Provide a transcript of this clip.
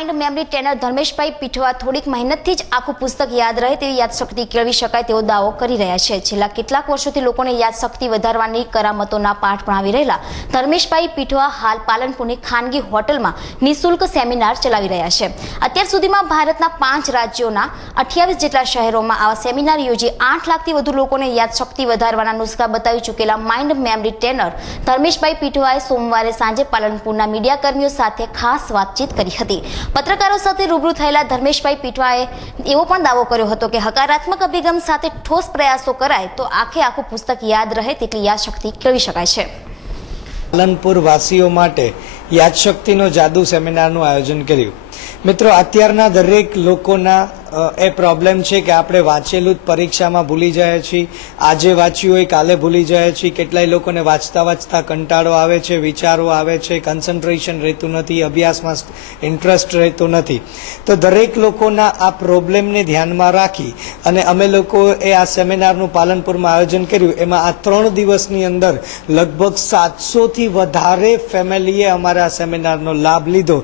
Mind memory trainer Dharmeshbhai Pithva થોડીક મહેનતથી જ આખું પુસ્તક યાદ રહે તેવી યાદશક્તિ કેળવી શકાય તેવો દાવો કરી રહ્યા છે। છેલ્લા કેટલાક વર્ષોથી લોકોને યાદશક્તિ વધારવાની કરામતોના પાઠ ભણાવી રહેલા ધર્મેશભાઈ પીઠવા હાલ પાલનપુરની ખાનગી હોટલમાં નિઃશુલ્ક સેમિનાર ચલાવી રહ્યા છે। અત્યાર સુધીમાં ભારતના 5 રાજ્યોના 28 જેટલા શહેરોમાં આવા સેમિનાર યોજી 8 લાખથી વધુ લોકોને યાદશક્તિ વધારવાના નુસ્ખા બતાવી ચૂકેલા માઇન્ડ મેમરી ટ્રેનર ધર્મેશભાઈ પીઠવાએ સોમવારે સાંજે પાલનપુરના મીડિયાકર્મીઓ સાથે ખાસ વાતચીત કરી હતી। પત્રકારો સાથે રૂબરૂ થયેલા ધર્મેશભાઈ પીઠવાએ એવો પણ દાવો કર્યો હતો કે હકારાત્મક અભિગમ સાથે ઠોસ પ્રયાસો કરાય તો આખું પુસ્તક યાદ રહે તેટલી યાદશક્તિ કેળવી શકાય છે। પાલનપુર વાસીઓ માટે યાદશક્તિનો જાદુ સેમિનારનું આયોજન કર્યું। મિત્રો, અત્યારના દરેક લોકોના એ પ્રોબ્લેમ છે કે આપણે વાંચેલું જ પરીક્ષામાં ભૂલી જાય છીએ, આજે વાંચ્યું હોય કાલે ભૂલી જાય છીએ। કેટલાય લોકોને વાંચતા વાંચતા કંટાળો આવે છે, વિચારો આવે છે, કન્સન્ટ્રેશન રહેતું નથી, અભ્યાસમાં ઇન્ટરેસ્ટ રહેતો નથી। તો દરેક લોકોના આ પ્રોબ્લેમને ધ્યાનમાં રાખી અને અમે લોકોએ આ સેમિનારનું પાલનપુરમાં આયોજન કર્યું। એમાં આ 3 દિવસની અંદર લગભગ 700થી વધારે ફેમિલીએ અમારા સેમિનારનો લાભ લીધો।